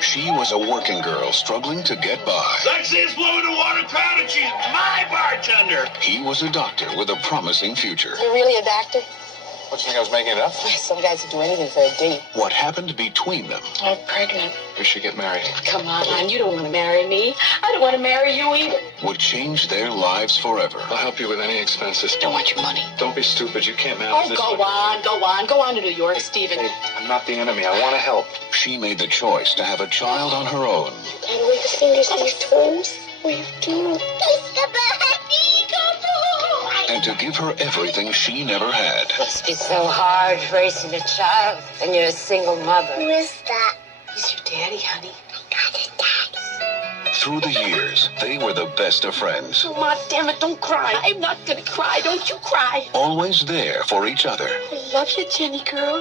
She was a working girl struggling to get by. Sexiest woman in water crowd, and she's my bartender. He was a doctor with a promising future. You're really a doctor? What, you think I was making it up? Some guys would do anything for a date. What happened between them? I'm pregnant. We should get married. Come on, you don't want to marry me. I don't want to marry you either. Would change their lives forever. I'll help you with any expenses. Don't want your money. Don't be stupid. You can't manage this. Go on to New York, Stephen. Hey, I'm not the enemy. I want to help. She made the choice to have a child on her own. Can we the fingers on your toes? We do. And to give her everything she never had. It must be so hard raising a child, and you're a single mother. Who is that? He's your daddy, honey. I got a daddy. Through the years, they were the best of friends. Oh, Ma, damn it, don't cry. I'm not gonna cry. Don't you cry. Always there for each other. I love you, Jenny girl.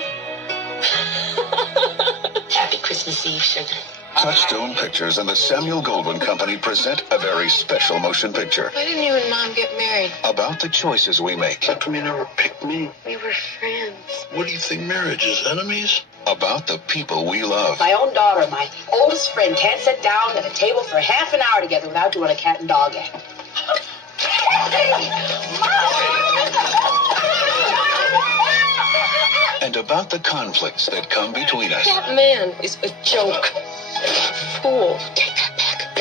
Happy Christmas Eve, sugar. Touchstone Pictures and the Samuel Goldwyn Company present a very special motion picture. Why didn't you and Mom get married? About the choices we make. How come you never picked me? We were friends. What do you think marriage is, enemies? About the people we love. My own daughter, my oldest friend, can't sit down at a table for half an hour together without doing a cat and dog act. And about the conflicts that come between us. That man is a joke. Fool. Take that back.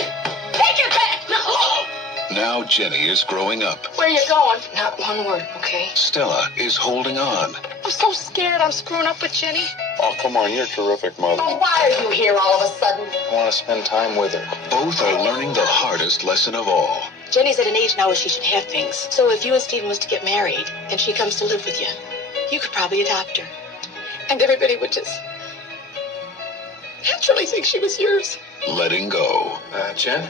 Take it back! No! Now Jenny is growing up. Where you going? Not one word, okay? Stella is holding on. I'm so scared I'm screwing up with Jenny. Oh, come on. You're a terrific mother. Oh, why are you here all of a sudden? I want to spend time with her. Both are learning the hardest lesson of all. Jenny's at an age now where she should have things. So if you and Stephen was to get married, and she comes to live with you, you could probably adopt her. And everybody would just naturally think she was yours. Letting go. Jen,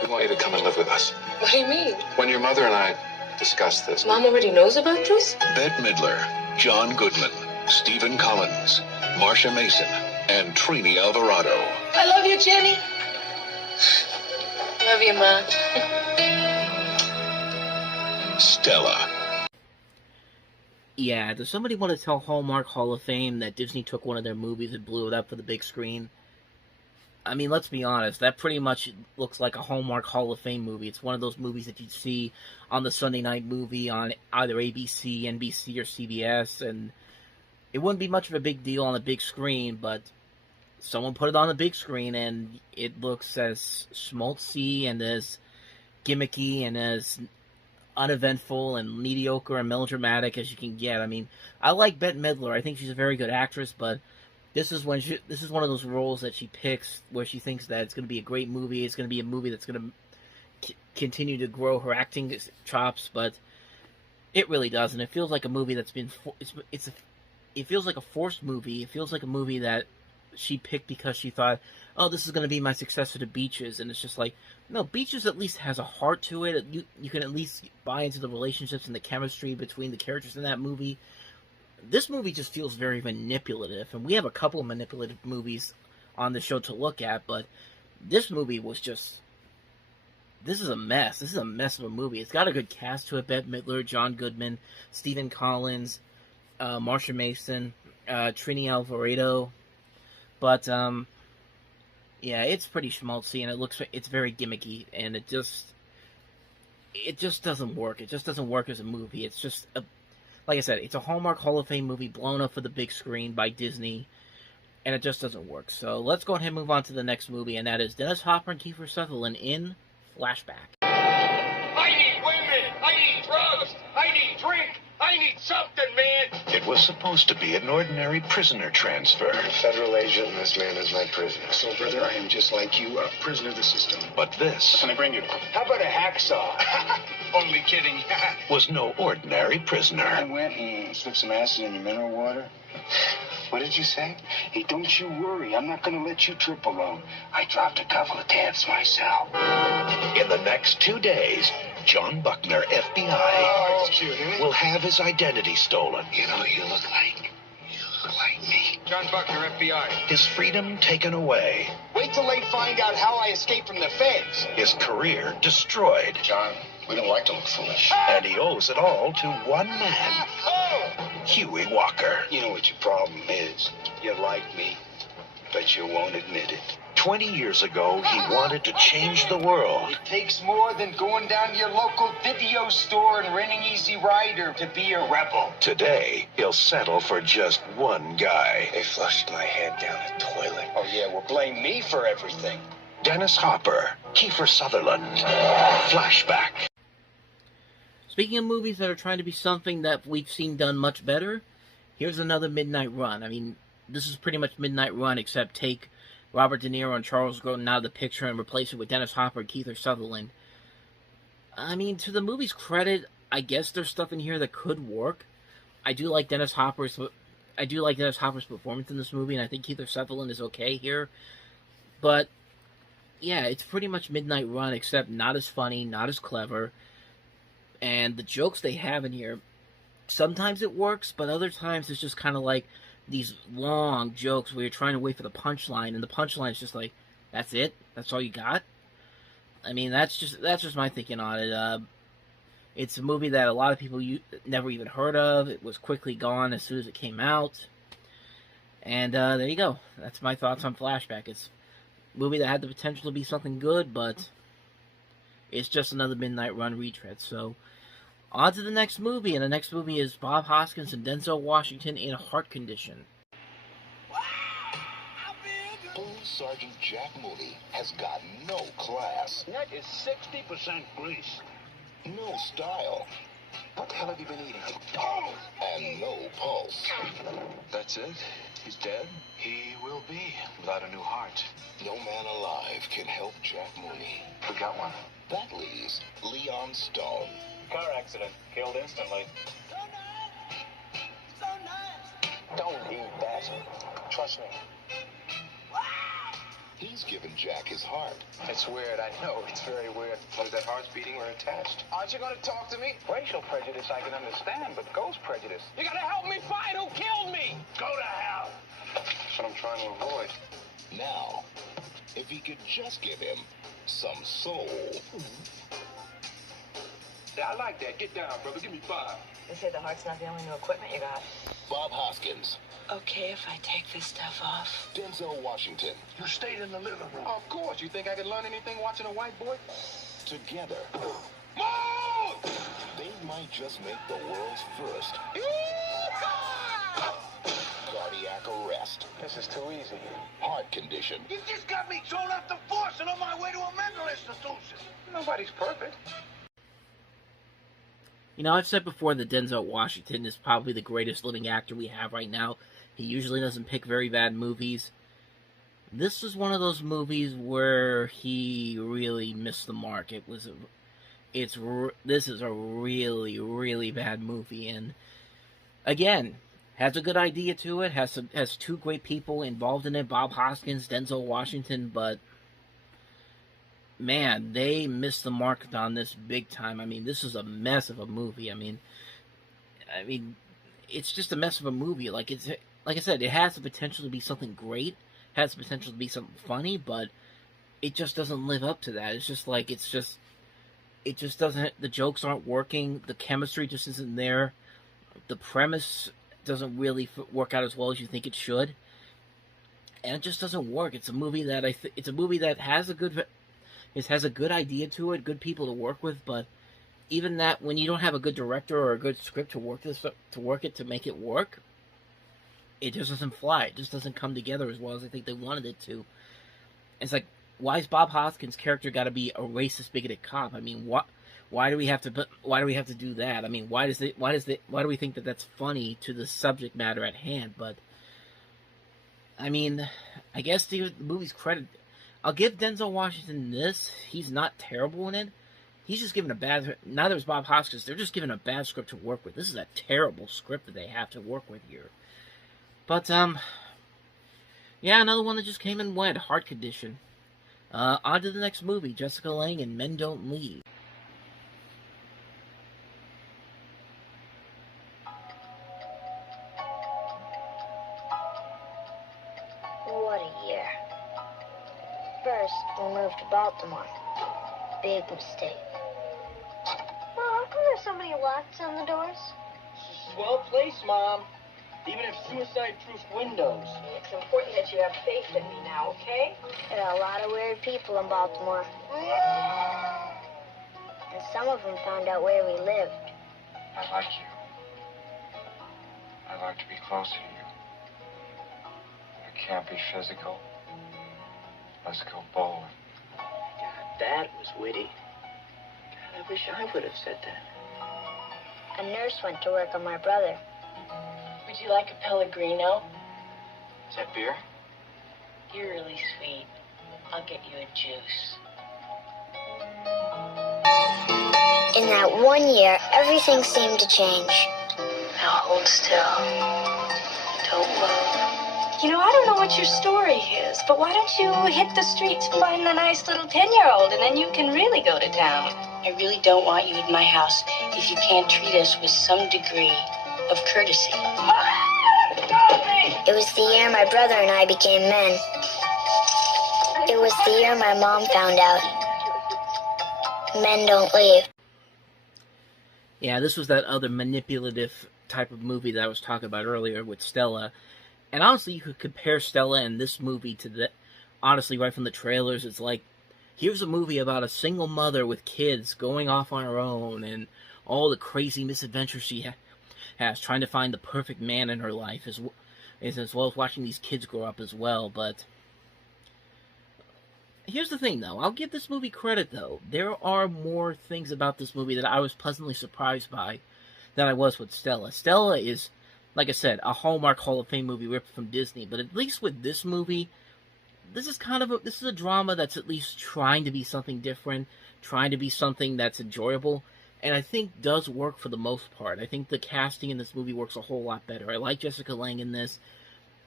we want you to come and live with us. What do you mean? When your mother and I discussed this. Mom already knows about this? Bette Midler, John Goodman, Stephen Collins, Marsha Mason, and Trini Alvarado. I love you, Jenny. Love you, Ma. Stella. Yeah, does somebody want to tell Hallmark Hall of Fame that Disney took one of their movies and blew it up for the big screen? I mean, let's be honest, that pretty much looks like a Hallmark Hall of Fame movie. It's one of those movies that you'd see on the Sunday night movie on either ABC, NBC, or CBS, and it wouldn't be much of a big deal on the big screen, but someone put it on the big screen, and it looks as schmaltzy and as gimmicky and as uneventful and mediocre and melodramatic as you can get. I mean, I like Bette Midler. I think she's a very good actress, but this is one of those roles that she picks where she thinks that it's going to be a great movie. It's going to be a movie that's going to continue to grow her acting chops, but it really doesn't. It feels like a movie that's been it feels like a forced movie. It feels like a movie that she picked because she thought, oh, this is going to be my successor to Beaches, and it's just like, no, Beaches at least has a heart to it. You can at least buy into the relationships and the chemistry between the characters in that movie. This movie just feels very manipulative, and we have a couple of manipulative movies on the show to look at, but this movie was just... This is a mess. This is a mess of a movie. It's got a good cast to it. Bette Midler, John Goodman, Stephen Collins, Marsha Mason, Trini Alvarado. But, yeah, it's pretty schmaltzy, and it's very gimmicky, and it just doesn't work. It just doesn't work as a movie. It's just, like I said, it's a Hallmark Hall of Fame movie blown up for the big screen by Disney, and it just doesn't work. So let's go ahead and move on to the next movie, and that is Dennis Hopper and Kiefer Sutherland in Flashback. I need women. I need drugs. I need drink. I need something, man. It was supposed to be an ordinary prisoner transfer. I'm a federal agent, and this man is my prisoner. So, brother, I am just like you, a prisoner of the system. But this... Can I bring you? How about a hacksaw? Only kidding. was no ordinary prisoner. I went and slipped some acid in your mineral water. What did you say? Hey, don't you worry. I'm not going to let you trip alone. I dropped a couple of tabs myself. In the next 2 days, John Buckner, FBI, will have his identity stolen. You know, you look like me. John Buckner, FBI. His freedom taken away. Wait till they find out how I escaped from the feds. His career destroyed. John, we don't like to look foolish. And he owes it all to one man, Huey Walker. You know what your problem is? You like me, but you won't admit it. 20 years ago, he wanted to change the world. It takes more than going down to your local video store and renting Easy Rider to be a rebel. Today, he'll settle for just one guy. They flushed my head down the toilet. Oh, yeah, well, blame me for everything. Dennis Hopper, Kiefer Sutherland. Flashback. Speaking of movies that are trying to be something that we've seen done much better, here's another Midnight Run. I mean, this is pretty much Midnight Run, except take Robert De Niro and Charles Grodin out of the picture and replace it with Dennis Hopper and Kiefer Sutherland. I mean, to the movie's credit, I guess there's stuff in here that could work. I do like Dennis Hopper's performance in this movie, and I think Kiefer Sutherland is okay here. But yeah, it's pretty much Midnight Run, except not as funny, not as clever. And the jokes they have in here, sometimes it works, but other times it's just kind of like these long jokes where you're trying to wait for the punchline, and the punchline is just like, that's it? That's all you got? I mean, that's just my thinking on it. It's a movie that a lot of people never even heard of. It was quickly gone as soon as it came out. And there you go. That's my thoughts on Flashback. It's a movie that had the potential to be something good, but it's just another Midnight Run retread. So, on to the next movie, and the next movie is Bob Hoskins and Denzel Washington in Heart Condition. Police Sergeant Jack Mooney has got no class, That is 60% grease. no style, What the hell have you been eating? and no pulse. That's it? He's dead? He will be without a new heart. No man alive can help Jack Mooney. We got one. That leaves Leon Stone. Car accident. Killed instantly. Don't eat that. Trust me. He's given Jack his heart. It's weird, I know. It's very weird. Was that heart's beating or attached? Aren't you going to talk to me? Racial prejudice I can understand, but ghost prejudice. You got to help me find who killed me. Go to hell. That's what I'm trying to avoid. Now, if he could just give him some soul. Yeah, I like that. Get down, brother. Give me 5. They say the heart's not the only new equipment you got. Bob Hoskins, Okay if I take this stuff off? Denzel Washington, You stayed in the living room. Of course. You think I could learn anything watching a white boy? together, Move! they might just make the world's first cardiac arrest. This is too easy. Heart condition. You just got me thrown off the force and on my way to a mental institution. Nobody's perfect. You know, I've said before that Denzel Washington is probably the greatest living actor we have right now. He usually doesn't pick very bad movies. This is one of those movies where he really missed the mark. This is a really, really bad movie, and again, has a good idea to it. Has two great people involved in it: Bob Hoskins, Denzel Washington. But man, they missed the mark on this big time. I mean, this is a mess of a movie. I mean, it's just a mess of a movie. Like I said, it has the potential to be something great, has the potential to be something funny, but it just doesn't live up to that. It's just like, it just doesn't, the jokes aren't working, the chemistry just isn't there, the premise doesn't really work out as well as you think it should, and it just doesn't work. It's a movie that it's a movie that has a good idea to it, good people to work with, but even that, when you don't have a good director or a good script to work it to make it work, it just doesn't fly. It just doesn't come together as well as I think they wanted it to. It's like, why is Bob Hoskins' character got to be a racist, bigoted cop? I mean, why do we have to do that? I mean, why do we think that that's funny to the subject matter at hand? But I mean, I guess the movie's credit, I'll give Denzel Washington this. He's not terrible in it. He's just given a bad, neither is Bob Hoskins. They're just given a bad script to work with. This is a terrible script that they have to work with here. But, yeah, another one that just came and went, Heart Condition. On to the next movie, Jessica Lange and Men Don't Leave. What a year. First, we moved to Baltimore. Big mistake. Oh, how come there's so many locks on the doors? Well placed, Mom. Even have suicide-proof windows. It's important that you have faith in me now, okay? There are a lot of weird people in Baltimore. And some of them found out where we lived. I like you. I'd like to be closer to you. It can't be physical. Let's go bowling. God, that was witty. God, I wish I would have said that. A nurse went to work on my brother. Would you like a Pellegrino? Is that beer? You're really sweet. I'll get you a juice. In that 1 year, everything seemed to change. Now hold still. Don't move. You know, I don't know what your story is, but why don't you hit the streets and find a nice little 10-year-old, and then you can really go to town. I really don't want you in my house if you can't treat us with some degree of courtesy. It was the year my brother and I became men. It was the year my mom found out. Men don't leave. Yeah, this was that other manipulative type of movie that I was talking about earlier with Stella. And honestly, you could compare Stella and this movie to the... Honestly, right from the trailers, it's like, here's a movie about a single mother with kids going off on her own and all the crazy misadventures she has, trying to find the perfect man in her life, as well as watching these kids grow up as well. But here's the thing, though. I'll give this movie credit, though. There are more things about this movie that I was pleasantly surprised by than I was with Stella. Stella is, like I said, a Hallmark Hall of Fame movie ripped from Disney. But at least with this movie, this is a drama that's at least trying to be something different, trying to be something that's enjoyable, and I think does work for the most part. I think the casting in this movie works a whole lot better. I like Jessica Lange in this.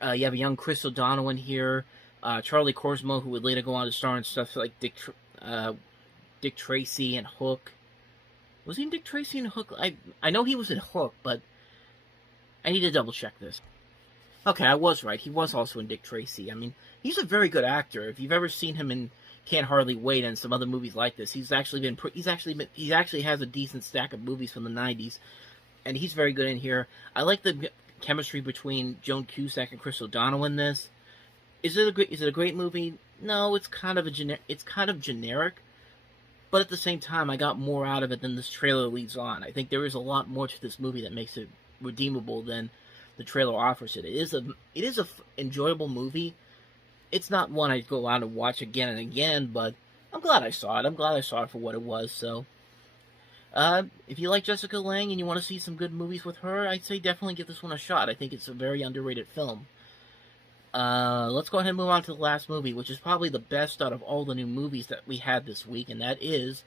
You have a young Chris O'Donnell in here. Charlie Korsmo, who would later go on to star in stuff like Dick Tracy and Hook. Was he in Dick Tracy and Hook? I know he was in Hook, but I need to double check this. Okay, I was right. He was also in Dick Tracy. I mean, he's a very good actor. If you've ever seen him in Can't Hardly Wait and some other movies like this, he actually has a decent stack of movies from the 90s, and he's very good in here. I like the chemistry between Joan Cusack and Chris O'Donnell in this. Is it a great movie? No, it's kind of generic, but at the same time, I got more out of it than this trailer leads on. I think there is a lot more to this movie that makes it redeemable than the trailer offers it. It is a enjoyable movie. It's not one I'd go out and watch again and again, but I'm glad I saw it. I'm glad I saw it for what it was. So, if you like Jessica Lange and you want to see some good movies with her, I'd say definitely give this one a shot. I think it's a very underrated film. Let's go ahead and move on to the last movie, which is probably the best out of all the new movies that we had this week, and that is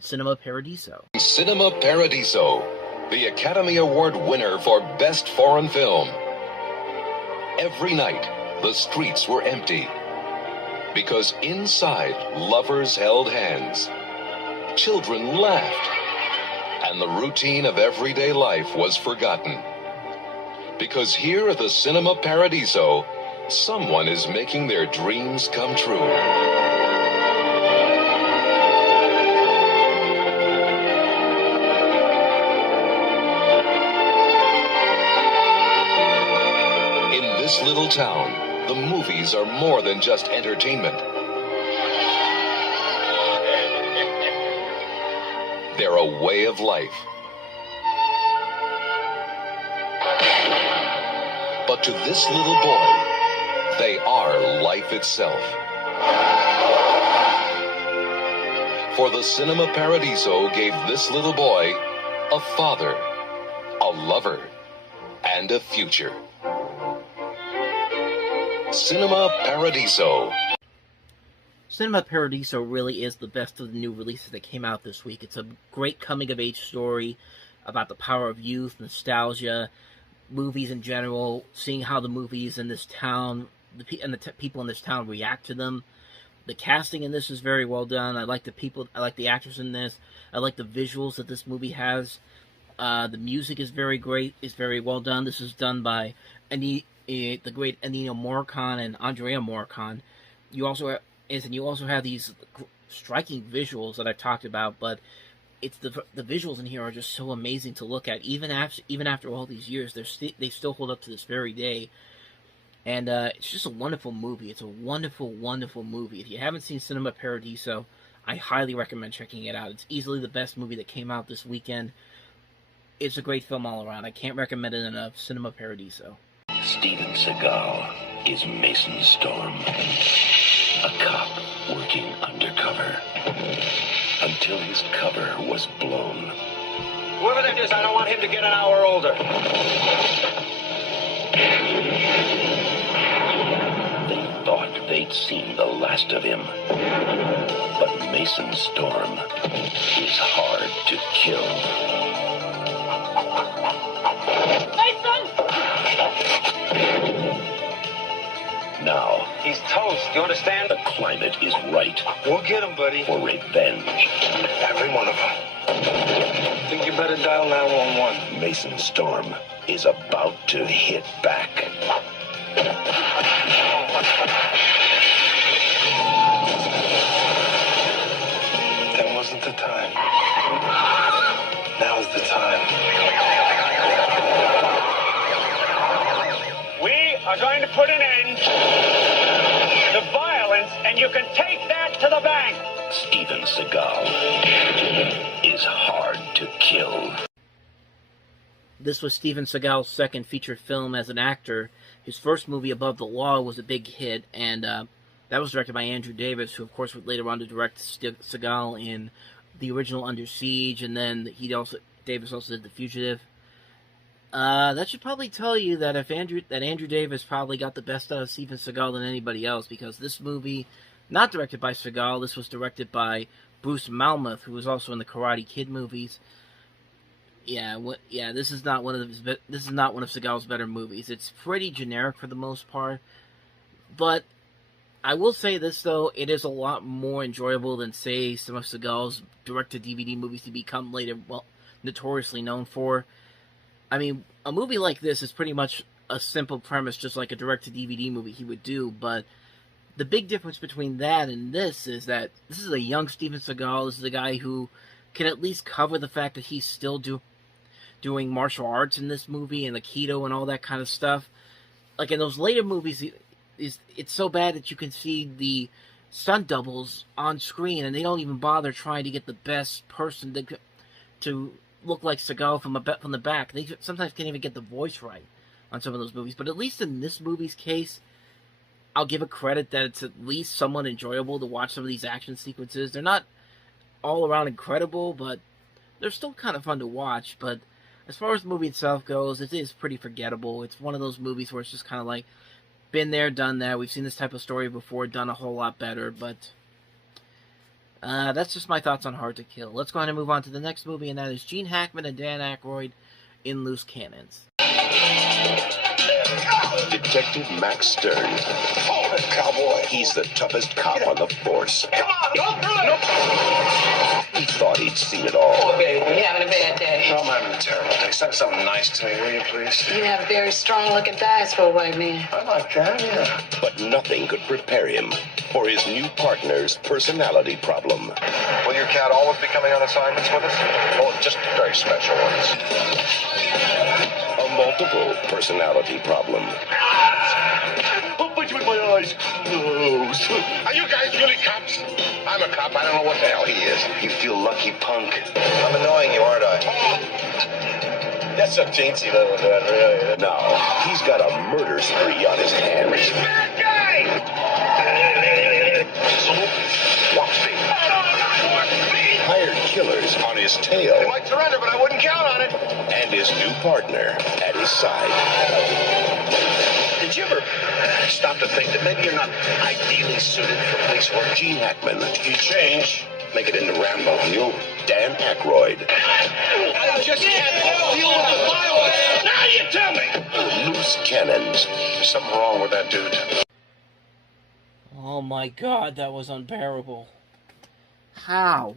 Cinema Paradiso. Cinema Paradiso, the Academy Award winner for Best Foreign Film. Every night, the streets were empty, because inside, lovers held hands, children laughed, and the routine of everyday life was forgotten. Because here at the Cinema Paradiso, someone is making their dreams come true. In this little town, the movies are more than just entertainment. They're a way of life. But to this little boy, they are life itself. For the Cinema Paradiso gave this little boy a father, a lover, and a future. Cinema Paradiso. Cinema Paradiso really is the best of the new releases that came out this week. It's a great coming-of-age story about the power of youth, nostalgia, movies in general, seeing how the movies in this town and the people in this town react to them. The casting in this is very well done. I like the actors in this. I like the visuals that this movie has. The music is very great. It's very well done. This is done by the great Ennio Morricone and Andrea Morricone. You also have these striking visuals that I talked about, but it's the visuals in here are just so amazing to look at. Even after all these years, they still hold up to this very day. And it's just a wonderful movie. It's a wonderful, wonderful movie. If you haven't seen Cinema Paradiso, I highly recommend checking it out. It's easily the best movie that came out this weekend. It's a great film all around. I can't recommend it enough. Cinema Paradiso. Steven Seagal is Mason Storm, a cop working undercover until his cover was blown. Whoever that is, I don't want him to get an hour older. They thought they'd seen the last of him, but Mason Storm is hard to kill. Now, he's toast, you understand? The climate is right. We'll get him, buddy. For revenge. Every one of them. Think you better dial 911. Mason Storm is about to hit back. That wasn't the time. Now's the time. We are going to put an end to violence, and you can take that to the bank. Steven Seagal is hard to kill. This was Steven Seagal's second feature film as an actor. His first movie, Above the Law, was a big hit, and that was directed by Andrew Davis, who, of course, would later on to direct Seagal in the original Under Siege, and then Davis also did The Fugitive. That should probably tell you that Andrew Davis probably got the best out of Steven Seagal than anybody else, because this movie, not directed by Seagal, this was directed by Bruce Malmuth, who was also in the Karate Kid movies. This is not one of Seagal's better movies. It's pretty generic for the most part, but I will say this though: it is a lot more enjoyable than, say, some of Seagal's direct-to-DVD movies to become later, notoriously known for. I mean, a movie like this is pretty much a simple premise, just like a direct-to-DVD movie he would do, but the big difference between that and this is that this is a young Steven Seagal. This is a guy who can at least cover the fact that he's still doing martial arts in this movie and Aikido and all that kind of stuff. Like in those later movies, it's so bad that you can see the stunt doubles on screen, and they don't even bother trying to get the best person to look like Seagal from the back. They sometimes can't even get the voice right on some of those movies. But at least in this movie's case, I'll give it credit that it's at least somewhat enjoyable to watch some of these action sequences. They're not all around incredible, but they're still kind of fun to watch. But as far as the movie itself goes, it is pretty forgettable. It's one of those movies where it's just kind of like, been there, done that. We've seen this type of story before, done a whole lot better, but that's just my thoughts on Hard to Kill. Let's go ahead and move on to the next movie, and that is Gene Hackman and Dan Aykroyd in Loose Cannons. Detective Max Stern. Oh, cowboy. He's the toughest cop on the force. Come on, go through it. He thought he'd seen it all. Oh, baby, you having a bad day? No, I'm having a terrible day. Say something nice to me, will you, please? You have very strong-looking thighs for a white man. I like that, yeah. But nothing could prepare him for his new partner's personality problem. Will your cat always be coming on assignments with us? Or just very special ones? A multiple personality problem. I'll bite you with my eyes closed. Are you guys really cops? I'm a cop. I don't know what the hell he is. You feel lucky, punk. I'm annoying you, aren't I? That's a teensy little bit, really. Now, he's got a murder spree on his hands. He's a bad guy! So, watch me. Hired killers on his tail. He might surrender, but I wouldn't count on it. And his new partner at his side. Did you ever stop to think that maybe you're not ideally suited for police work? Gene Hackman. If you change, make it into Rambo. You, Dan Aykroyd. I just can't deal with the violence. Now you tell me. Loose Cannons. There's something wrong with that dude. Oh my God, that was unbearable. How?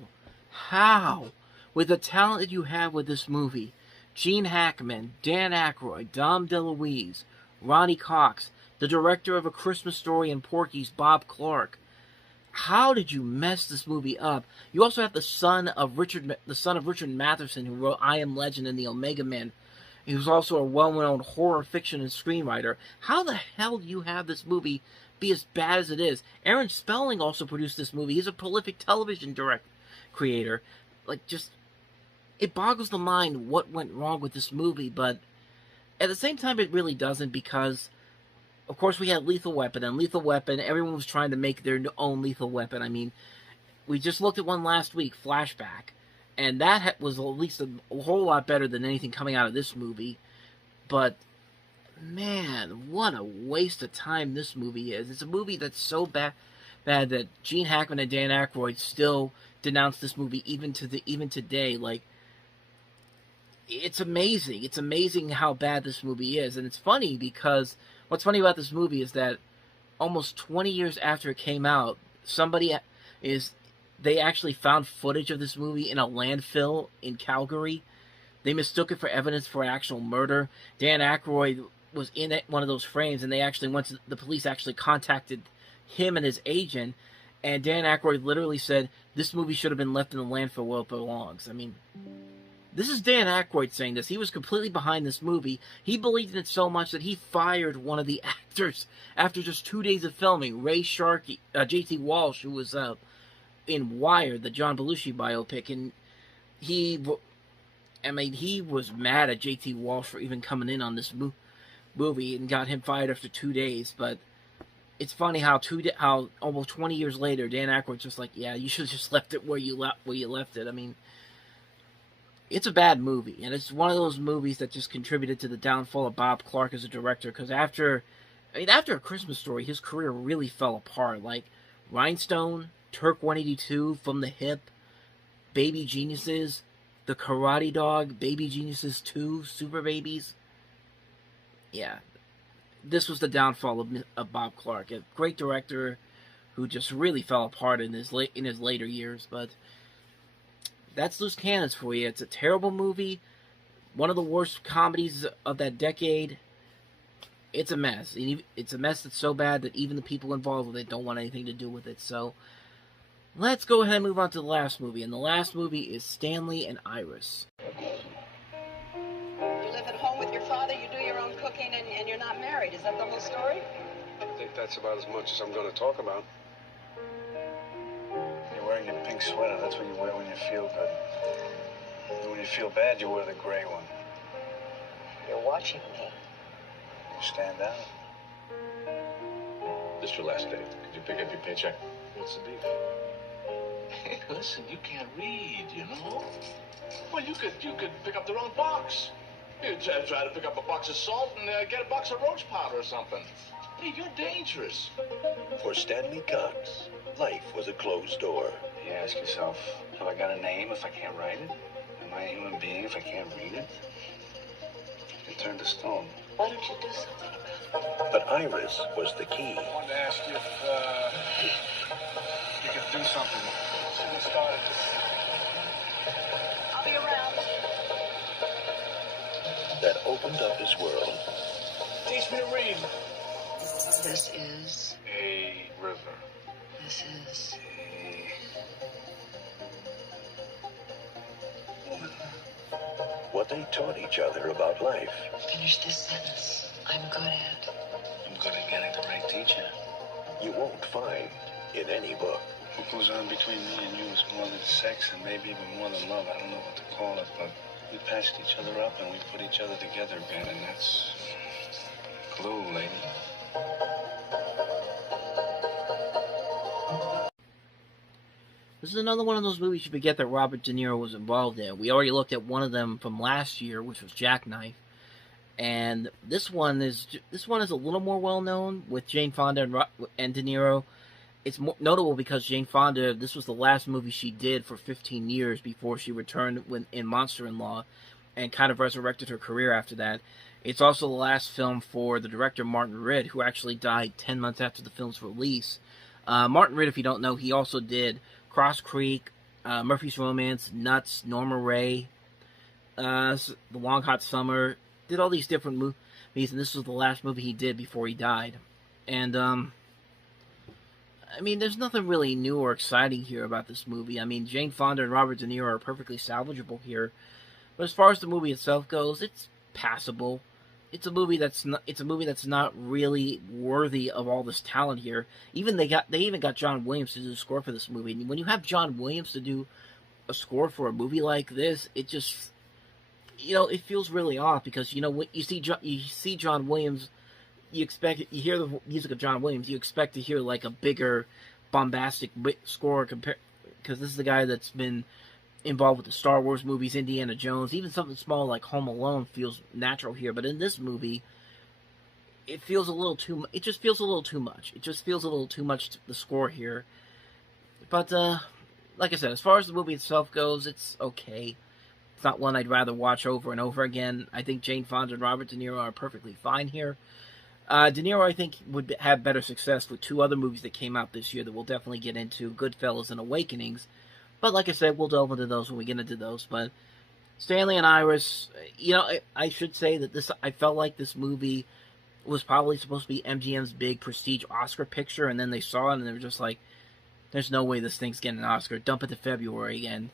With the talent that you have with this movie, Gene Hackman, Dan Aykroyd, Dom DeLuise, Ronnie Cox, the director of A Christmas Story and Porky's, Bob Clark. How did you mess this movie up? You also have the son of Richard Matheson, who wrote I Am Legend and the Omega Man, He was also a well-known horror fiction and screenwriter. How the hell do you have this movie be as bad as it is? Aaron Spelling also produced this movie. He's a prolific television creator. Like, just, it boggles the mind what went wrong with this movie, but at the same time, it really doesn't, because, of course, we had Lethal Weapon, and Lethal Weapon, everyone was trying to make their own Lethal Weapon. I mean, we just looked at one last week, Flashback, and that was at least a whole lot better than anything coming out of this movie. But, man, what a waste of time this movie is. It's a movie that's so bad that Gene Hackman and Dan Aykroyd still denounce this movie even today. Like, it's amazing. It's amazing how bad this movie is. And it's funny because what's funny about this movie is that almost 20 years after it came out, they actually found footage of this movie in a landfill in Calgary. They mistook it for evidence for actual murder. Dan Aykroyd was in one of those frames, and the police actually contacted him and his agent, and Dan Aykroyd literally said, this movie should have been left in the landfill where it belongs. I mean, this is Dan Aykroyd saying this. He was completely behind this movie. He believed in it so much that he fired one of the actors after just 2 days of filming, Ray Sharkey, J.T. Walsh, who was in Wire, the John Belushi biopic, and he was mad at J.T. Walsh for even coming in on this movie and got him fired after 2 days. But it's funny how almost 20 years later, Dan Aykroyd's just like, yeah, you should have just left it where you left it. I mean, it's a bad movie, and it's one of those movies that just contributed to the downfall of Bob Clark as a director, because after A Christmas Story, his career really fell apart. Like, Rhinestone, Turk 182, From the Hip, Baby Geniuses, The Karate Dog, Baby Geniuses 2, Super Babies. Yeah, this was the downfall of Bob Clark, a great director who just really fell apart in his later years. But that's Loose Cannons for you. It's a terrible movie, one of the worst comedies of that decade. It's a mess. It's a mess that's so bad that even the people involved with it don't want anything to do with it. So let's go ahead and move on to the last movie. And the last movie is Stanley and Iris. You live at home with your father, you do your own cooking, and you're not married. Is that the whole story? I think that's about as much as I'm going to talk about. You're wearing your pink sweater. That's what you wear when you feel good. And when you feel bad, you wear the gray one. You're watching me. You stand out. This your last day. Could you pick up your paycheck? What's the beef? Hey, listen, you can't read, you know? Well, you could pick up the wrong box. You try to pick up a box of salt and get a box of roach powder or something. Hey, you're dangerous. For Stanley Cox, life was a closed door. You ask yourself, have I got a name if I can't write it? Am I a human being if I can't read it? You turn to stone. Why don't you do something about it? But Iris was the key. I wanted to ask you if you could do something. So we started. I'll be around. That opened up his world. Teach me to read. This is A river. This is Woman. What they taught each other about life. Finish this sentence. I'm good at. I'm good at getting the right teacher. You won't find in any book. What goes on between me and you is more than sex and maybe even more than love. I don't know what to call it, but we patched each other up and we put each other together, Ben, and that's glue, lady. This is another one of those movies you forget that Robert De Niro was involved in. We already looked at one of them from last year, which was Jackknife, and this one is a little more well known with Jane Fonda and De Niro. It's more notable because Jane Fonda, this was the last movie she did for 15 years before she returned in Monster-in-Law, and kind of resurrected her career after that. It's also the last film for the director Martin Ritt, who actually died 10 months after the film's release. Martin Ritt, if you don't know, he also did Cross Creek, Murphy's Romance, Nuts, Norma Ray, The Long Hot Summer, did all these different movies, and this was the last movie he did before he died. And, I mean, there's nothing really new or exciting here about this movie. I mean, Jane Fonda and Robert De Niro are perfectly salvageable here. But as far as the movie itself goes, it's passable. It's a movie that's not really worthy of all this talent here. They even got John Williams to do the score for this movie. And when you have John Williams to do a score for a movie like this, it just, it feels really off, because when you see John Williams, you hear the music of John Williams, you expect to hear like a bigger, bombastic score because this is the guy that's been involved with the Star Wars movies, Indiana Jones, even something small like Home Alone feels natural here. But in this movie, it feels a little too. It just feels a little too much. It just feels a little too much the score here. But like I said, as far as the movie itself goes, it's okay. It's not one I'd rather watch over and over again. I think Jane Fonda and Robert De Niro are perfectly fine here. De Niro, I think, would have better success with two other movies that came out this year that we'll definitely get into, Goodfellas and Awakenings. But like I said, we'll delve into those when we get into those. But Stanley and Iris, I should say that I felt like this movie was probably supposed to be MGM's big prestige Oscar picture, and then they saw it and they were just like, there's no way this thing's getting an Oscar. Dump it to February, and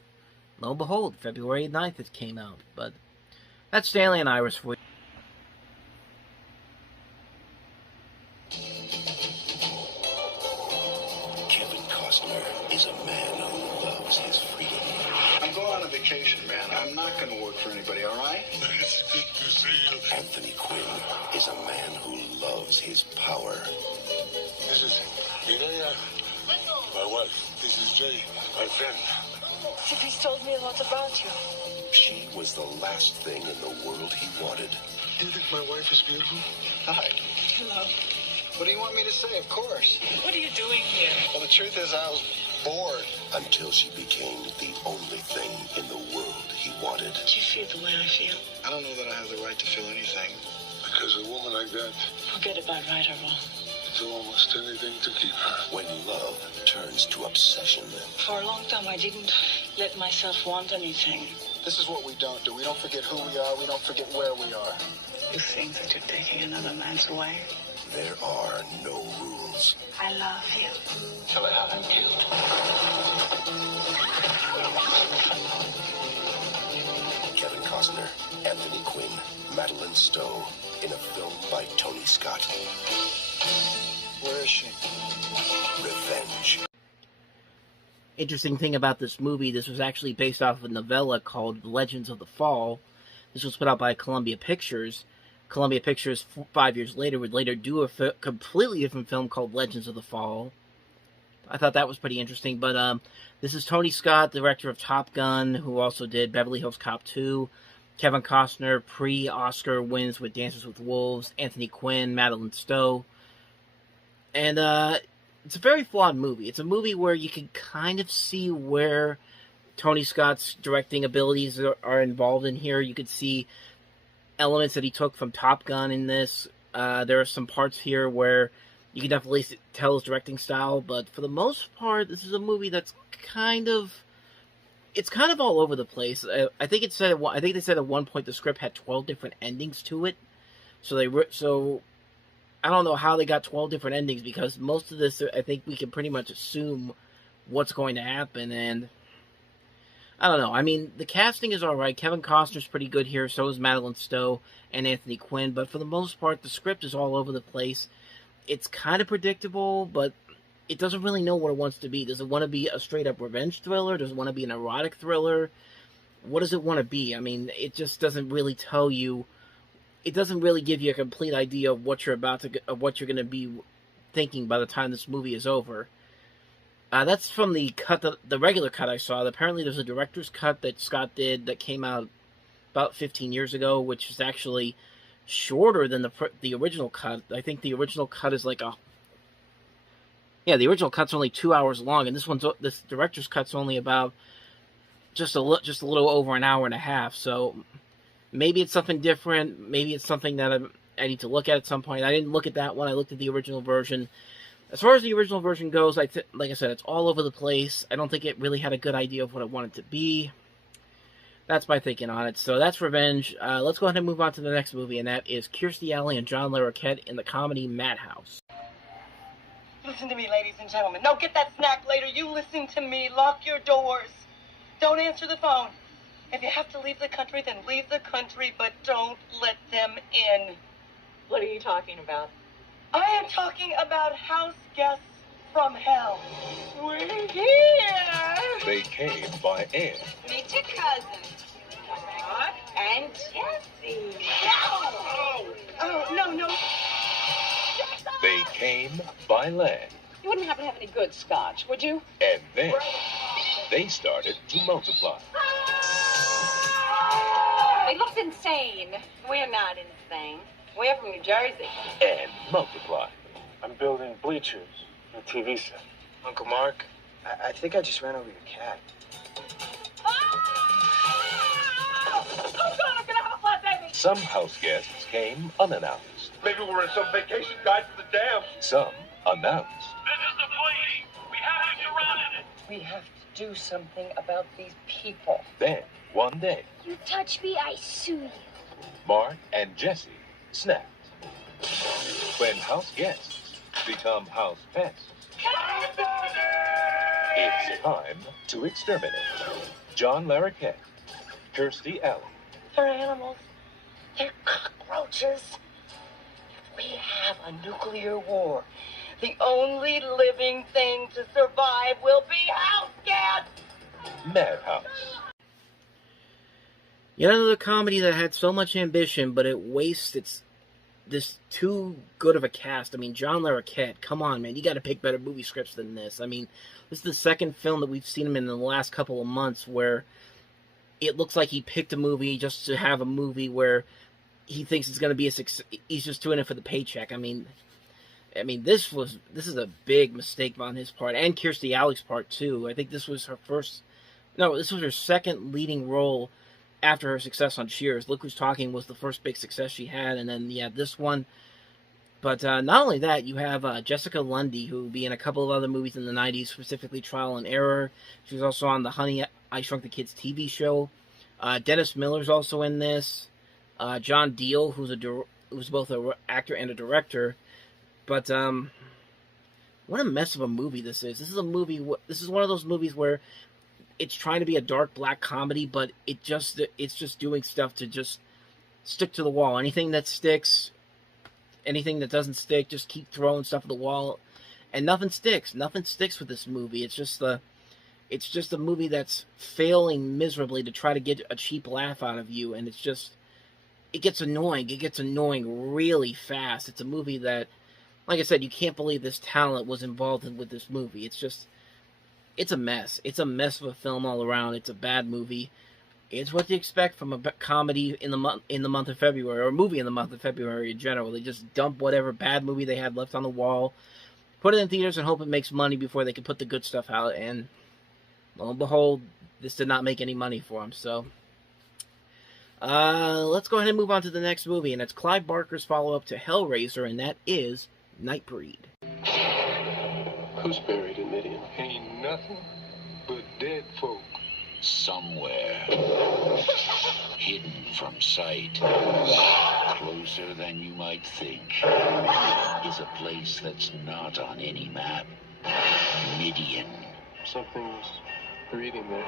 lo and behold, February 9th it came out. But that's Stanley and Iris for you. Is a man who loves his freedom. I'm going on a vacation, man. I'm not going to work for anybody, all right? It's good to see you. Anthony Quinn is a man who loves his power. This is Mireya, my wife. This is Jay, my friend. Tippy's told me a lot about you. She was the last thing in the world he wanted. Do you think my wife is beautiful? Hi. Hello. What do you want me to say? Of course. What are you doing here? Well, the truth is I was bored. Until she became the only thing in the world he wanted. Do you feel the way I feel? I don't know that I have the right to feel anything. Because a woman like that... Forget about right or wrong. Do almost anything to keep her. When love turns to obsession. For a long time, I didn't let myself want anything. This is what we don't do. We don't forget who we are. We don't forget where we are. You think that you're taking another man's way? There are no rules. I love you. Tell her how I'm killed. Kevin Costner, Anthony Quinn, Madeline Stowe in a film by Tony Scott. Where is she? Revenge. Interesting thing about this movie, this was actually based off of a novella called Legends of the Fall. This was put out by Columbia Pictures. Columbia Pictures, 5 years later, would later do a completely different film called Legends of the Fall. I thought that was pretty interesting. But this is Tony Scott, director of Top Gun, who also did Beverly Hills Cop 2. Kevin Costner, pre-Oscar wins with Dances with Wolves. Anthony Quinn, Madeline Stowe. And it's a very flawed movie. It's a movie where you can kind of see where Tony Scott's directing abilities are involved in here. You could see elements that he took from Top Gun in this. There are some parts here where you can definitely tell his directing style, but for the most part, this is a movie that's kind of all over the place. I think they said at one point the script had 12 different endings to it. So I don't know how they got 12 different endings, because most of this, I think we can pretty much assume what's going to happen, and I don't know. I mean, the casting is alright. Kevin Costner's pretty good here, so is Madeline Stowe and Anthony Quinn, but for the most part, the script is all over the place. It's kind of predictable, but it doesn't really know what it wants to be. Does it want to be a straight-up revenge thriller? Does it want to be an erotic thriller? What does it want to be? I mean, it just doesn't really tell you. It doesn't really give you a complete idea of what you're going to be thinking by the time this movie is over. That's from the cut, the regular cut I saw. Apparently, there's a director's cut that Scott did that came out about 15 years ago, which is actually shorter than the original cut. I think the original cut is like the original cut's only 2 hours long, and this director's cut's only about just a little over an hour and a half. So maybe it's something different. Maybe it's something that I need to look at some point. I didn't look at that one. I looked at the original version. As far as the original version goes, like I said, it's all over the place. I don't think it really had a good idea of what it wanted to be. That's my thinking on it. So that's Revenge. Let's go ahead and move on to the next movie, and that is Kirstie Alley and John Larroquette in the comedy Madhouse. Listen to me, ladies and gentlemen. No, get that snack later. You listen to me. Lock your doors. Don't answer the phone. If you have to leave the country, then leave the country, but don't let them in. What are you talking about? I am talking about house guests from hell. We're here. They came by air. Meet your cousin. Mark and Jesse. No. They came by land. You wouldn't happen to have any good scotch, would you? And then they started to multiply. It looks insane. We're not insane. We're from New Jersey. And multiply. I'm building bleachers, a TV set. Uncle Mark, I think I just ran over your cat. Some house guests came unannounced. Maybe we're in some vacation guide for the damned. Some announced. This is the place. We have to surround it. We have to do something about these people. Then, one day, You touch me, I sue you. Mark and Jesse snapped. When house guests become house pets, it's time to exterminate. John Larroquette, Kirstie Alley. They're animals. They're cockroaches. If we have a nuclear war, the only living thing to survive will be house cats. Madhouse. Yet another comedy that had so much ambition, but it wastes this too good of a cast. I mean, John Larroquette, come on, man. You got to pick better movie scripts than this. I mean, this is the second film that we've seen him in the last couple of months where it looks like he picked a movie just to have a movie where he thinks it's going to be a success. He's just doing it for the paycheck. I mean, this is a big mistake on his part, and Kirstie Alley's part too. I think this was her second leading role after her success on Cheers. Look Who's Talking was the first big success she had, and then this one. But not only that, you have Jessica Lundy, who will be in a couple of other movies in the 90s, specifically Trial and Error. She was also on the Honey, I Shrunk the Kids TV show. Dennis Miller's also in this. John Deal, who's both an actor and a director. But what a mess of a movie this is. This is one of those movies where it's trying to be a dark black comedy, but it's just doing stuff to just stick to the wall. Anything that sticks, anything that doesn't stick, just keep throwing stuff at the wall, and nothing sticks. Nothing sticks with this movie. It's just a movie that's failing miserably to try to get a cheap laugh out of you, and it gets annoying. It gets annoying really fast. It's a movie that, like I said, you can't believe this talent was involved with this movie. It's a mess. It's a mess of a film all around. It's a bad movie. It's what you expect from a comedy in the month of February, or a movie in the month of February in general. They just dump whatever bad movie they had left on the wall, put it in theaters, and hope it makes money before they can put the good stuff out. And lo and behold, this did not make any money for them. So let's go ahead and move on to the next movie, and it's Clive Barker's follow-up to Hellraiser, and that is Nightbreed. Who's buried in Midian? Ain't nothing but dead folk. Somewhere, hidden from sight, closer than you might think, is a place that's not on any map. Midian. Something's breathing there.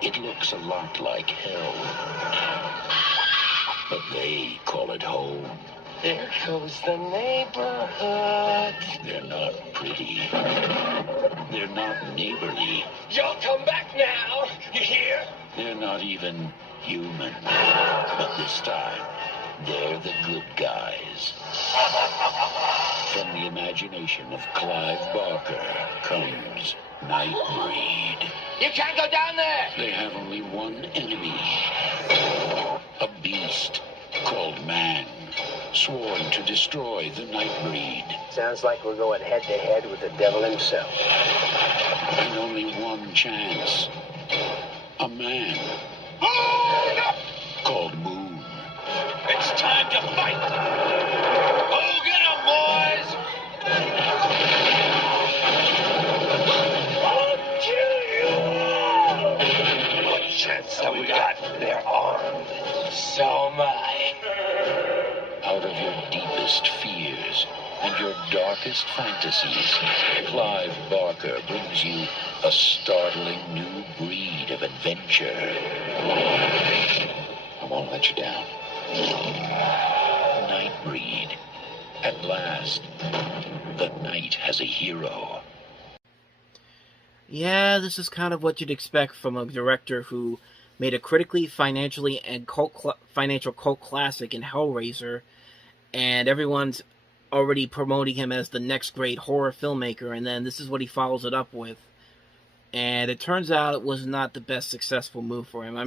It looks a lot like hell, but they call it home. There goes the neighborhood. They're not pretty. They're not neighborly. Y'all come back now. You hear? They're not even human. But this time, they're the good guys. From the imagination of Clive Barker comes Nightbreed. You can't go down there. They have only one enemy. A beast called man, sworn to destroy the Nightbreed. Sounds like we're going head-to-head with the devil himself. And only one chance. A man called Moon. It's time to fight. Go get 'em, boys. I'll kill you all. What chance have we got? They're armed. So am I. Out of your deepest fears and your darkest fantasies, Clive Barker brings you a startling new breed of adventure. I won't let you down. Nightbreed. At last, the night has a hero. Yeah, this is kind of what you'd expect from a director who made a critically, financially, and financial cult classic in Hellraiser, and everyone's already promoting him as the next great horror filmmaker, and then this is what he follows it up with. And it turns out it was not the best successful move for him. Now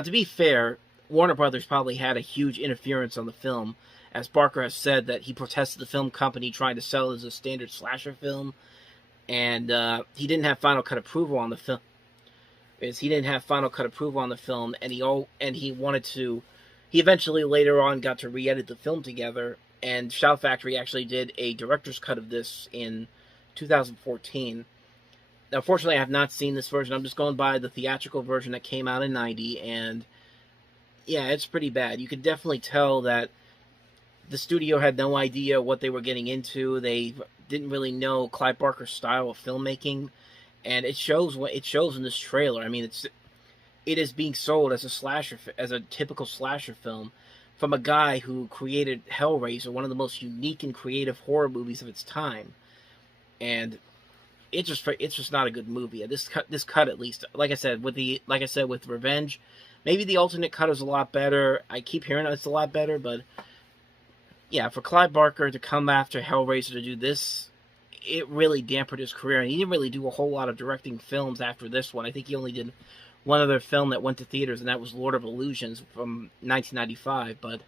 to be fair, Warner Brothers probably had a huge interference on the film, as Barker has said that he protested the film company trying to sell it as a standard slasher film, and he didn't have final cut approval on the film. He eventually later on got to re-edit the film together, and Shout Factory actually did a director's cut of this in 2014. Now, fortunately, I have not seen this version. I'm just going by the theatrical version that came out in '90, and yeah, it's pretty bad. You could definitely tell that the studio had no idea what they were getting into. They didn't really know Clive Barker's style of filmmaking, and it shows in this trailer. I mean, it is being sold as a typical slasher film from a guy who created Hellraiser, one of the most unique and creative horror movies of its time, and it's just not a good movie. This cut at least, like I said with Revenge, maybe the alternate cut is a lot better. I keep hearing it's a lot better, but yeah, for Clive Barker to come after Hellraiser to do this, it really dampened his career, and he didn't really do a whole lot of directing films after this one. I think he only did one other film that went to theaters, and that was Lord of Illusions from 1995, but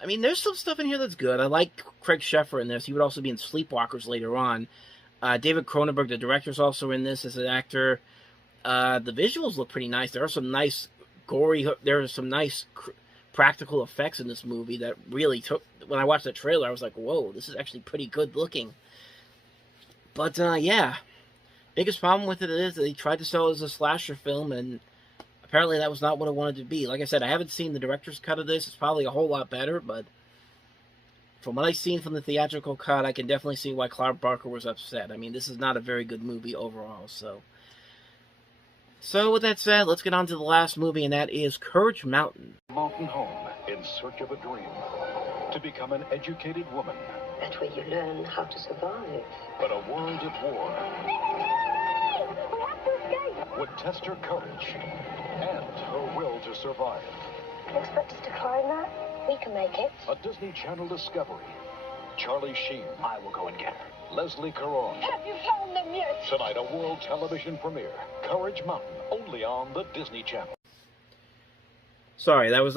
I mean, there's some stuff in here that's good. I like Craig Sheffer in this. He would also be in Sleepwalkers later on. David Cronenberg, the director, is also in this as an actor. The visuals look pretty nice. There are some nice practical effects in this movie that really took... When I watched the trailer, I was like, whoa, this is actually pretty good looking. But, yeah. Biggest problem with it is that they tried to sell it as a slasher film, and apparently that was not what it wanted to be. Like I said, I haven't seen the director's cut of this. It's probably a whole lot better, but from what I've seen from the theatrical cut, I can definitely see why Clive Barker was upset. I mean, this is not a very good movie overall, so... So, with that said, let's get on to the last movie, and that is Courage Mountain. Mountain home in search of a dream. To become an educated woman. That's where you learn how to survive. But a world at war would test her courage and her will to survive. Expect us to climb that? We can make it. A Disney Channel discovery. Charlie Sheen. I will go and get her. Leslie Caron. Have you found them yet? Tonight, a world television premiere. Courage Mountain, only on the Disney Channel. Sorry, that was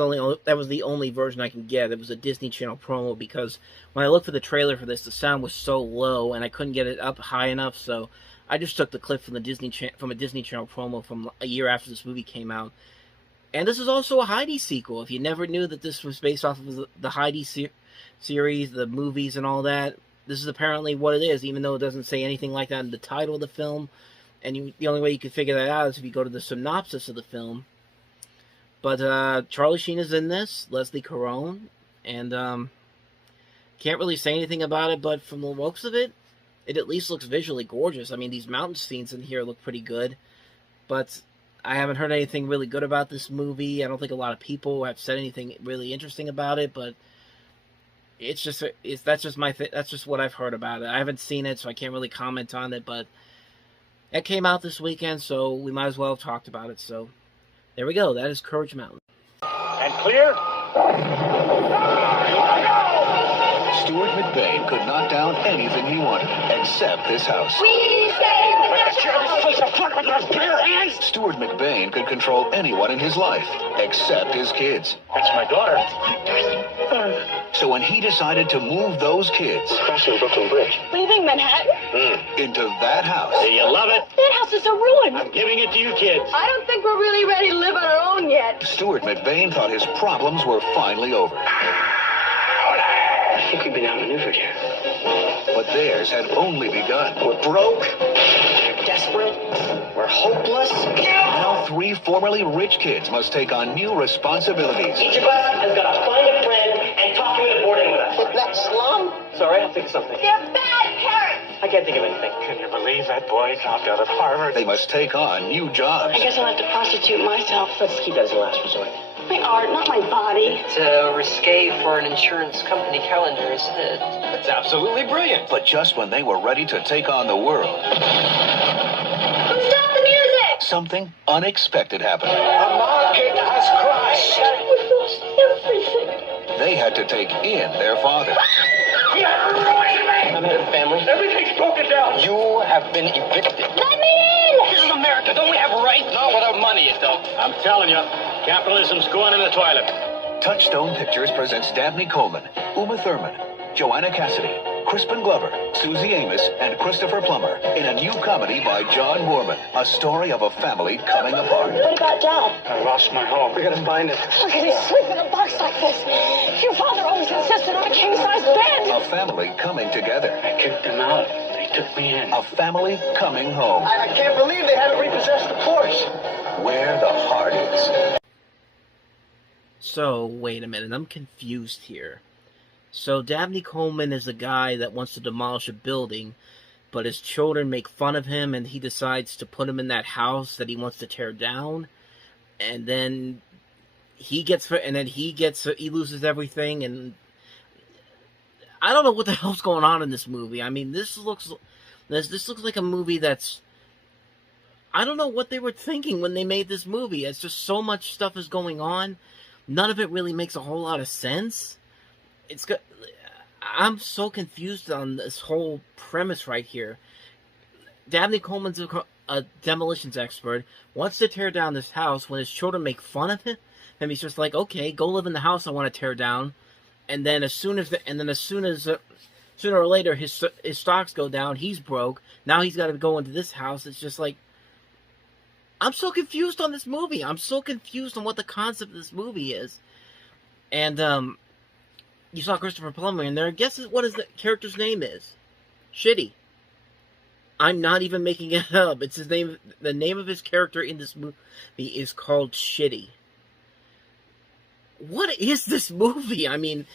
the only version I can get. It was a Disney Channel promo, because when I looked for the trailer for this, the sound was so low and I couldn't get it up high enough, so I just took the clip from a Disney Channel promo from a year after this movie came out. And this is also a Heidi sequel. If you never knew that this was based off of the Heidi series, the movies and all that, this is apparently what it is, even though it doesn't say anything like that in the title of the film. And the only way you can figure that out is if you go to the synopsis of the film. But Charlie Sheen is in this, Leslie Caron, and can't really say anything about it, but from the looks of it, it at least looks visually gorgeous. I mean, these mountain scenes in here look pretty good, but I haven't heard anything really good about this movie. I don't think a lot of people have said anything really interesting about it, but that's just what I've heard about it. I haven't seen it, so I can't really comment on it, but it came out this weekend, so we might as well have talked about it. So there we go. That is Courage Mountain. And clear? Stuart McBain could knock down anything he wanted, except this house. We saved the Stuart McBain could control anyone in his life, except his kids. That's my daughter. So when he decided to move those kids Crossing Brooklyn Bridge. Leaving Manhattan? into that house, Do you love it? That house is a ruin. I'm giving it to you kids. I don't think we're really ready to live on our own yet. Stuart McBain thought his problems were finally over. I think we've been outmaneuvered here. But theirs had only begun. We're broke. We're desperate. We're hopeless. Now 3 formerly rich kids must take on new responsibilities. Each of us has got to find a friend and talk him into boarding with us. It's all right. I'll think of something. They're bad parents. I can't think of anything. Can you believe that boy dropped out of Harvard? They must take on new jobs. I guess I'll have to prostitute myself. Let's keep that as a last resort. My art, not my body. It's risque for an insurance company calendar, isn't it? It's absolutely brilliant. But just when they were ready to take on the world, Stop the music! something unexpected happened. The market has crashed. We lost everything. They had to take in their father. I'm head of family. Everything's broken down. You have been evicted. Let me in! This is America. Don't we have rights? No, without money, you don't. I'm telling you, capitalism's going in the toilet. Touchstone Pictures presents Dabney Coleman, Uma Thurman, Joanna Cassidy, Crispin Glover, Susie Amos, and Christopher Plummer in a new comedy by John Boorman, a story of a family coming apart. What about Dad? I lost my home. We gotta find it. How can he sleep in a box like this? Your father always insisted on a king-size bed. A family coming together. I kicked them out. They took me in. A family coming home. I can't believe they haven't repossessed the Porsche. Where the heart is. So, wait a minute, I'm confused here. So, Dabney Coleman is a guy that wants to demolish a building, but his children make fun of him, and he decides to put him in that house that he wants to tear down, and then he loses everything, and I don't know what the hell's going on in this movie. I mean, this looks like a movie that's, I don't know what they were thinking when they made this movie. It's just so much stuff is going on. None of it really makes a whole lot of sense. I'm so confused on this whole premise right here. Dabney Coleman's a demolitions expert, wants to tear down this house. When his children make fun of him, and he's just like, okay, go live in the house I want to tear down. And then sooner or later his stocks go down, he's broke. Now he's got to go into this house. It's just like, I'm so confused on this movie. I'm so confused on what the concept of this movie is. And you saw Christopher Plummer in there. Guess what the character's name is? Shitty. I'm not even making it up. It's his name. The name of his character in this movie is called Shitty. What is this movie? I mean,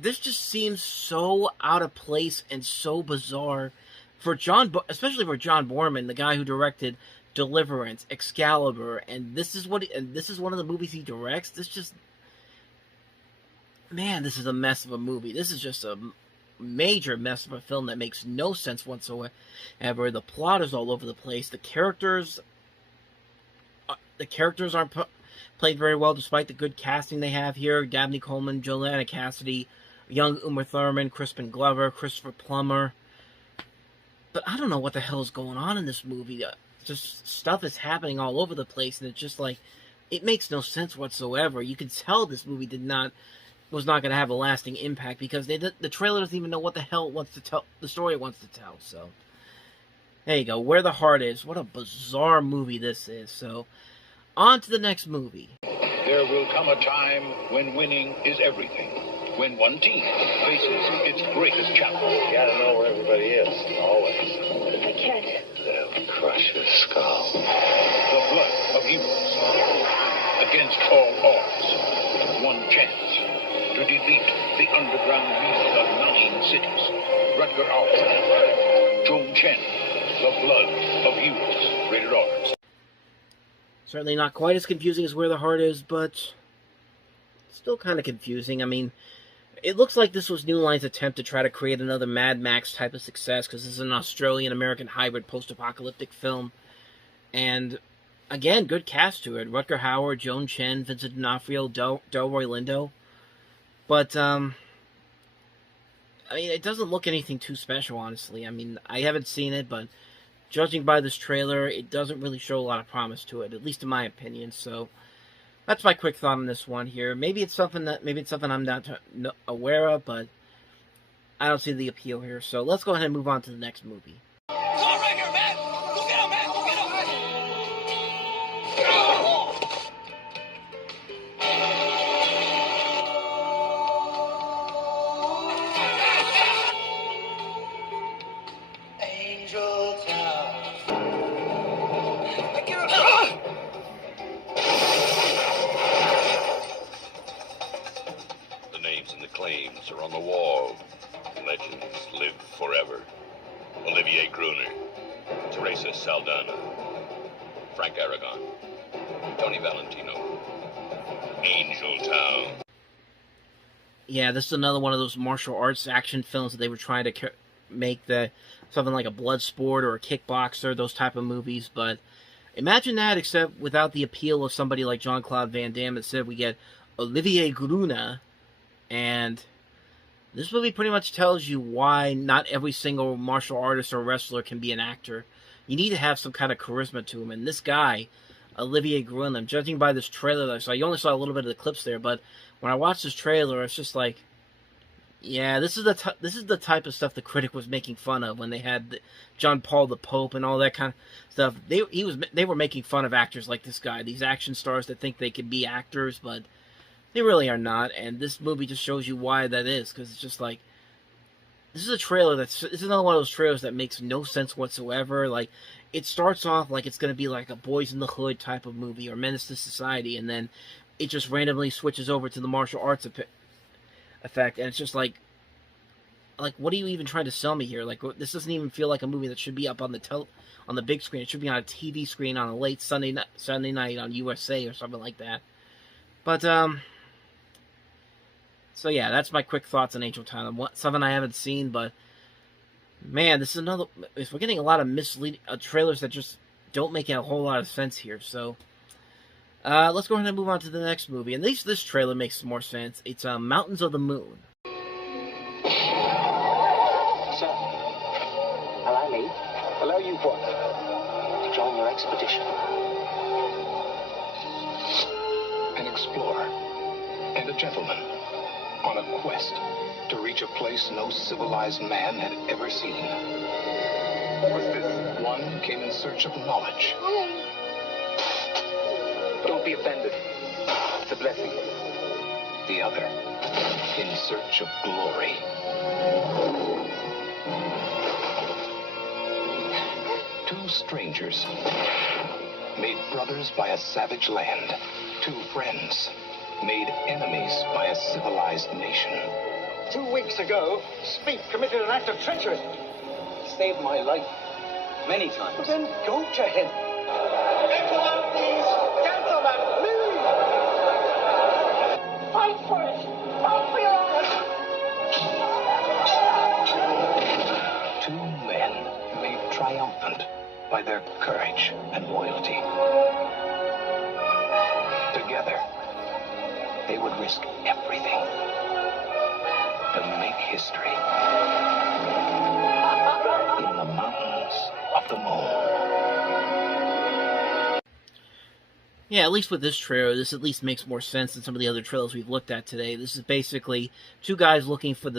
this just seems so out of place and so bizarre for especially for John Boorman, the guy who directed Deliverance, Excalibur, and this is one of the movies he directs. This is a mess of a movie. This is just a major mess of a film that makes no sense whatsoever. The plot is all over the place. The characters aren't played very well, despite the good casting they have here. Dabney Coleman, Joanna Cassidy, young Uma Thurman, Crispin Glover, Christopher Plummer. But I don't know what the hell is going on in this movie. Just stuff is happening all over the place, and it's just like, it makes no sense whatsoever. You can tell this movie was not going to have a lasting impact, because the trailer doesn't even know what the hell the story it wants to tell. So there you go. Where the Heart Is. What a bizarre movie this is. So on to the next movie. There will come a time when winning is everything. When one team faces its greatest challenge. You gotta know where everybody is, always. I can't. They'll crush your skull. The blood of heroes. Against all odds. One chance to defeat the underground league of 9 cities. Rutger Hauer. Joan Chen. The blood of heroes. Rated R. Certainly not quite as confusing as Where the Heart Is, but still kind of confusing. I mean, it looks like this was New Line's attempt to try to create another Mad Max type of success, because this is an Australian-American hybrid post-apocalyptic film. And, again, good cast to it. Rutger Hauer, Joan Chen, Vincent D'Onofrio, Delroy Lindo. But, I mean, it doesn't look anything too special, honestly. I mean, I haven't seen it, but judging by this trailer, it doesn't really show a lot of promise to it, at least in my opinion. So that's my quick thought on this one here. Maybe it's something I'm not aware of, but I don't see the appeal here. So let's go ahead and move on to the next movie. Are on the wall. Legend live forever. Olivier Gruner, Teresa Saldana, Frank Aragon, Tony Valentino, Angel Town. Yeah, this is another one of those martial arts action films that they were trying to make something like a Bloodsport or a Kickboxer, those type of movies, but imagine that except without the appeal of somebody like Jean-Claude Van Damme. Instead, we get Olivier Gruner, and this movie pretty much tells you why not every single martial artist or wrestler can be an actor. You need to have some kind of charisma to him, and this guy, Olivier Gruner, judging by this trailer that I saw, you only saw a little bit of the clips there, but when I watched this trailer, it's just like, yeah, this is the type of stuff the critic was making fun of when they had John Paul the Pope and all that kind of stuff. They were making fun of actors like this guy, these action stars that think they could be actors, but they really are not. And this movie just shows you why that is, because it's just like, this is another one of those trailers that makes no sense whatsoever. Like, it starts off like it's going to be like a Boys in the Hood type of movie or Menace to Society, and then it just randomly switches over to the martial arts effect, and it's just like, what are you even trying to sell me here? Like, this doesn't even feel like a movie that should be up on the big screen. It should be on a TV screen on a late Sunday night on USA or something like that. But so yeah, that's my quick thoughts on Angel Town. Something I haven't seen, but man, this is another. We're getting a lot of misleading trailers that just don't make a whole lot of sense here. So let's go ahead and move on to the next movie. And this trailer makes more sense. It's Mountains of the Moon. Sir, allow me. Allow you what? To join your expedition. An explorer and a gentleman on a quest to reach a place no civilized man had ever seen. What's this? One came in search of knowledge. Don't be offended. It's a blessing. The other in search of glory. Two strangers made brothers by a savage land. Two friends made enemies by a civilized nation. 2 weeks ago, Speak committed an act of treachery. He saved my life many times. But then go to him. Gentlemen, please! Gentlemen, please! Fight for it! Fight for your honor! Two men made triumphant by their courage and loyalty. Together, they would risk everything to make history in the mountains of the moon. Yeah, at least with this trailer, this at least makes more sense than some of the other trailers we've looked at today. This is basically two guys looking for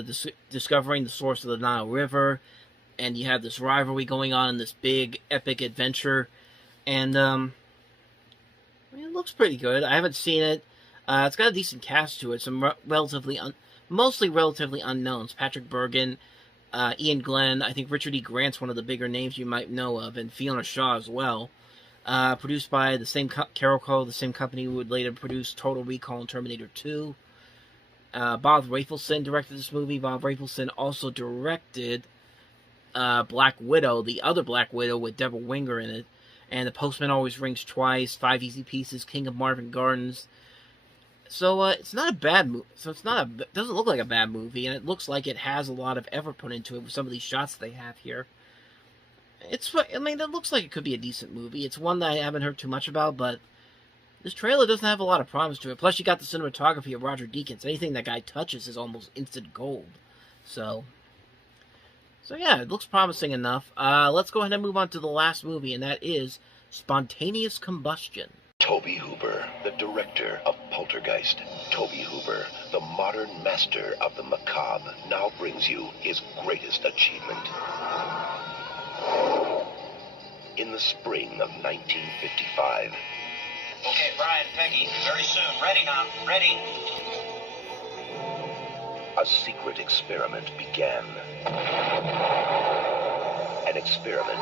discovering the source of the Nile River, and you have this rivalry going on in this big, epic adventure, and it looks pretty good. I haven't seen it. It's got a decent cast to it. Some mostly relatively unknowns. Patrick Bergin, Ian Glenn. I think Richard E. Grant's one of the bigger names you might know of, and Fiona Shaw as well. Produced by the same Carol Cole, the same company who would later produce Total Recall and Terminator 2. Bob Rafelson directed this movie. Bob Rafelson also directed Black Widow, the other Black Widow with Deborah Winger in it, and The Postman Always Rings Twice, 5 Easy Pieces, King of Marvin Gardens. So it's not a bad movie. So it doesn't look like a bad movie, and it looks like it has a lot of effort put into it with some of these shots they have here. It looks like it could be a decent movie. It's one that I haven't heard too much about, but this trailer doesn't have a lot of promise to it. Plus, you got the cinematography of Roger Deakins. Anything that guy touches is almost instant gold. So yeah, it looks promising enough. Let's go ahead and move on to the last movie, and that is Spontaneous Combustion. Tobe Hooper, the director of Poltergeist. Tobe Hooper, the modern master of the macabre, now brings you his greatest achievement. In the spring of 1955. Okay, Brian, Peggy, very soon. Ready now. Ready. A secret experiment began. An experiment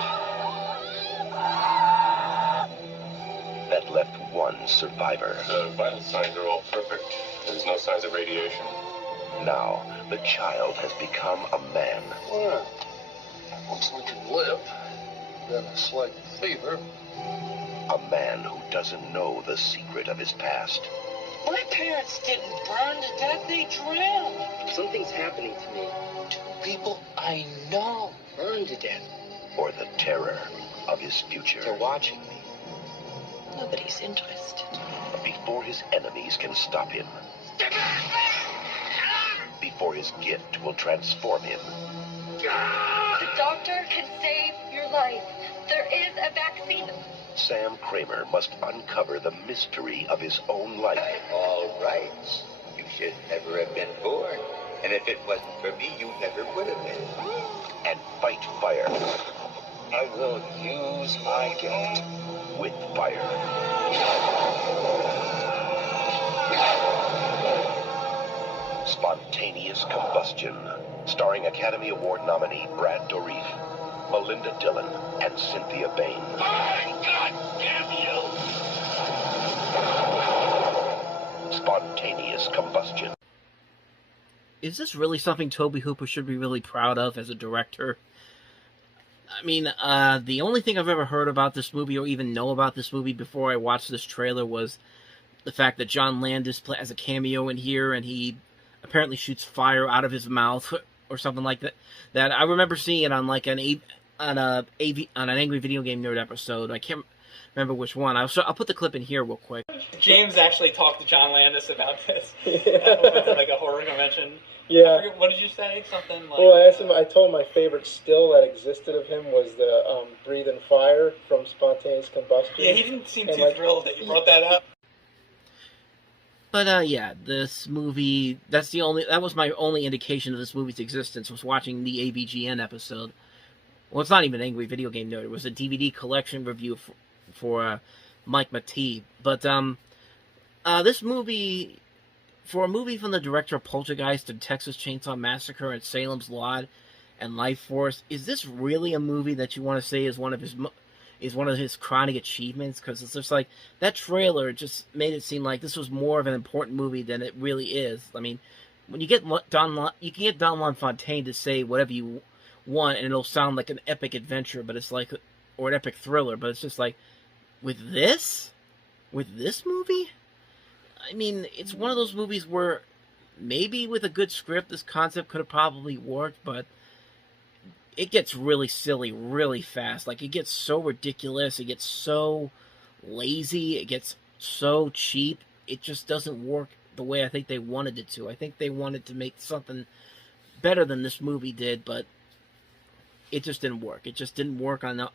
that left one survivor. The vital signs are all perfect. There's no signs of radiation. Now, the child has become a man. Well, looks like a lip, then a slight fever. A man who doesn't know the secret of his past. My parents didn't burn to death, they drowned. Something's happening to me. Two people I know burned to death. Or the terror of his future. They're watching me. Nobody's interested. Before his enemies can stop him. Before his gift will transform him. The doctor can save your life. There is a vaccine. Sam Kramer must uncover the mystery of his own life. All right. You should never have been born. And if it wasn't for me, you never would have been. And fight fire. I will use my gift. With fire. Spontaneous Combustion. Starring Academy Award nominee Brad Dourif, Melinda Dillon, and Cynthia Bain. God damn you! Spontaneous Combustion. Is this really something Tobe Hooper should be really proud of as a director? I mean, the only thing I've ever heard about this movie or even know about this movie before I watched this trailer was the fact that John Landis has a cameo in here and he apparently shoots fire out of his mouth or something like that. That I remember seeing it on like an Angry Video Game Nerd episode. I can't remember which one. I'll put the clip in here real quick. James actually talked to John Landis about this. Went to like a horror convention. Yeah. I forget, what did you say? Something like... Well, I asked him. I told him my favorite still that existed of him was the "Breathing Fire" from Spontaneous Combustion. Yeah, he didn't seem too thrilled that you brought that up. But yeah, this movie, that was my only indication of this movie's existence, was watching the AVGN episode. Well, it's not even Angry Video Game Nerd. It was a DVD collection review for Mike Matee. But this movie, for a movie from the director of Poltergeist and Texas Chainsaw Massacre and Salem's Lot and Life Force, is this really a movie that you want to say is one of his crowning achievements? Because it's just like, that trailer just made it seem like this was more of an important movie than it really is. I mean, when you get you can get Don LaFontaine to say whatever you want, and it'll sound like an epic adventure, but it's like, or an epic thriller, but it's just like, with this movie? I mean, it's one of those movies where maybe with a good script, this concept could have probably worked, but it gets really silly really fast. Like, it gets so ridiculous, it gets so lazy, it gets so cheap, it just doesn't work the way I think they wanted it to. I think they wanted to make something better than this movie did, but it just didn't work. It just didn't work on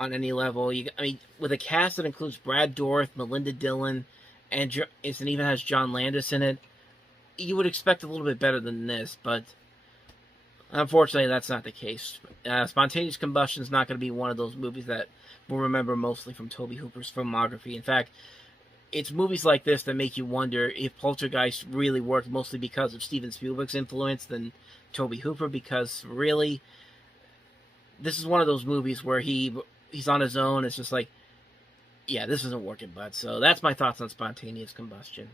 any level. I mean, with a cast that includes Brad Dourif, Melinda Dillon, and it even has John Landis in it, you would expect a little bit better than this, but unfortunately, that's not the case. Spontaneous Combustion is not going to be one of those movies that we'll remember mostly from Tobe Hooper's filmography. In fact, it's movies like this that make you wonder if Poltergeist really worked mostly because of Steven Spielberg's influence than Tobe Hooper, because really, this is one of those movies where he's on his own. It's just like, yeah, this isn't working, bud. So that's my thoughts on Spontaneous Combustion.